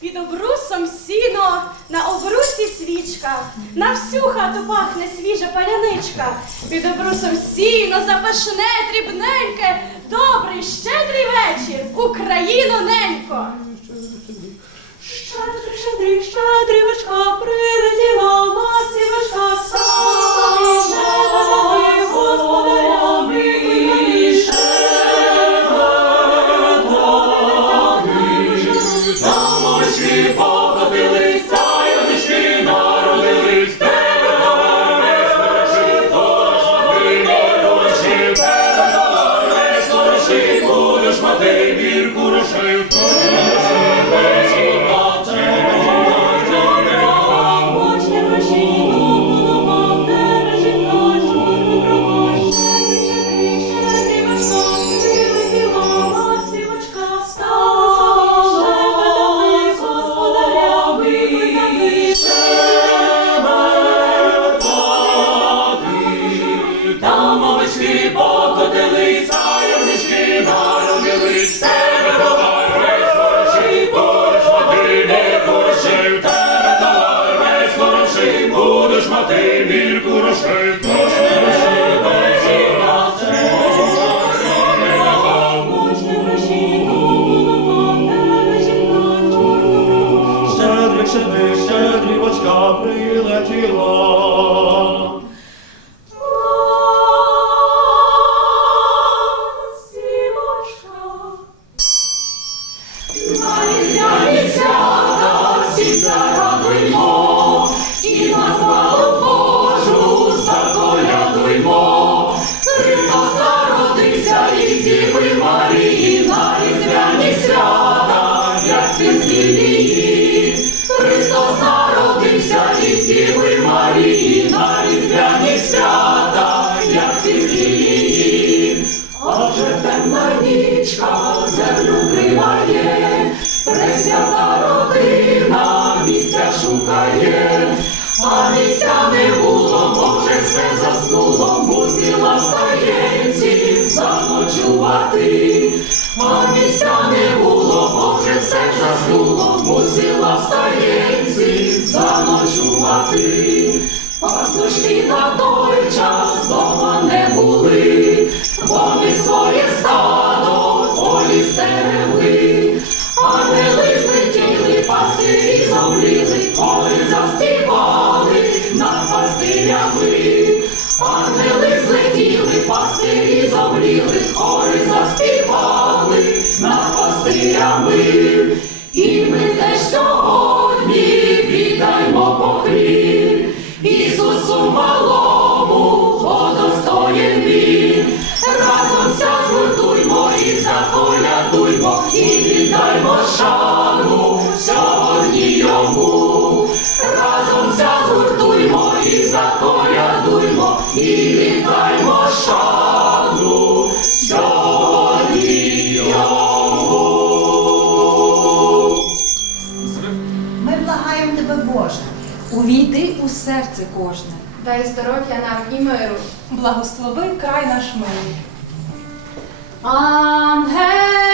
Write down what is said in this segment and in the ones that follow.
Під обрусом сіно, на обрусі свічка, на всю хату пахне свіжа паляничка. Під обрусом сіно запашне, дрібненьке, добрий, щедрий вечір, Україно ненько. Щедрий, щедрий, щедрівочка прилетіла. Мовички покотились, саєвнички народились, тебе давай весь хороший, будеш мати, не хороший, тебе давай весь хороший, будеш мати, мірку рушив, трошки рушив, вечіра, не лагав, Щедрик, щедрик, щедрівочка прилетіла. серце кожне. Дай здоров'я нам і миру. Благослови край наш мир. Ангел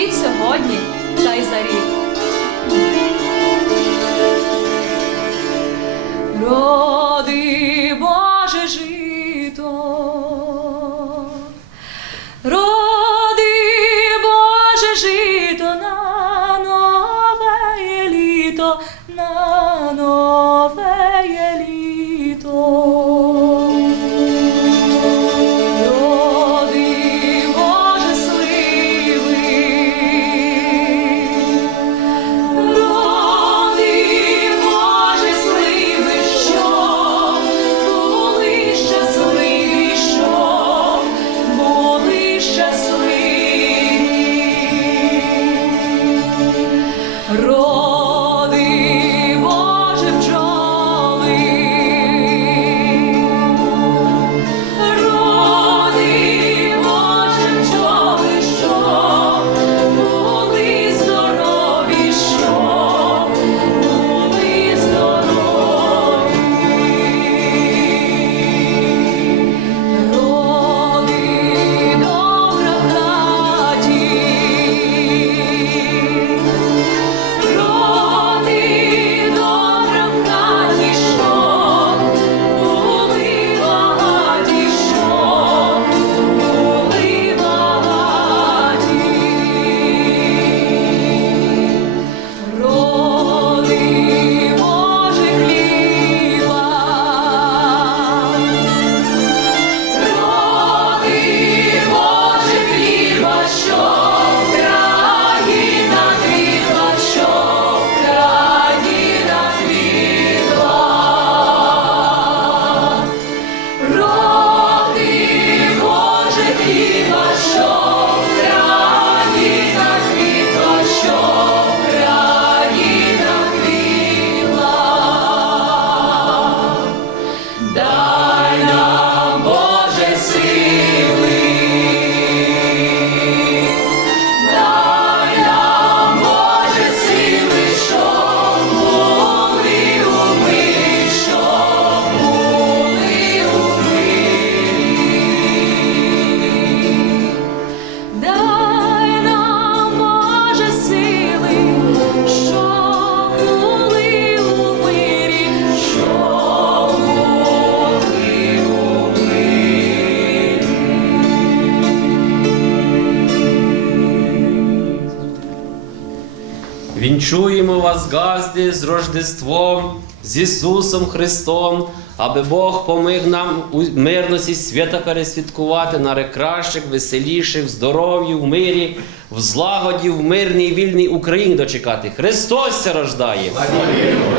від сьогодні та й за рік. Вінчуємо вас, газді, з Рождеством, з Ісусом Христом, аби Бог помиг нам у мирності свята пересвяткувати на рекращих, веселіших, в здоров'ю, в мирі, в злагоді, в мирній, і вільній Україні дочекати. Христос рождає! Славі!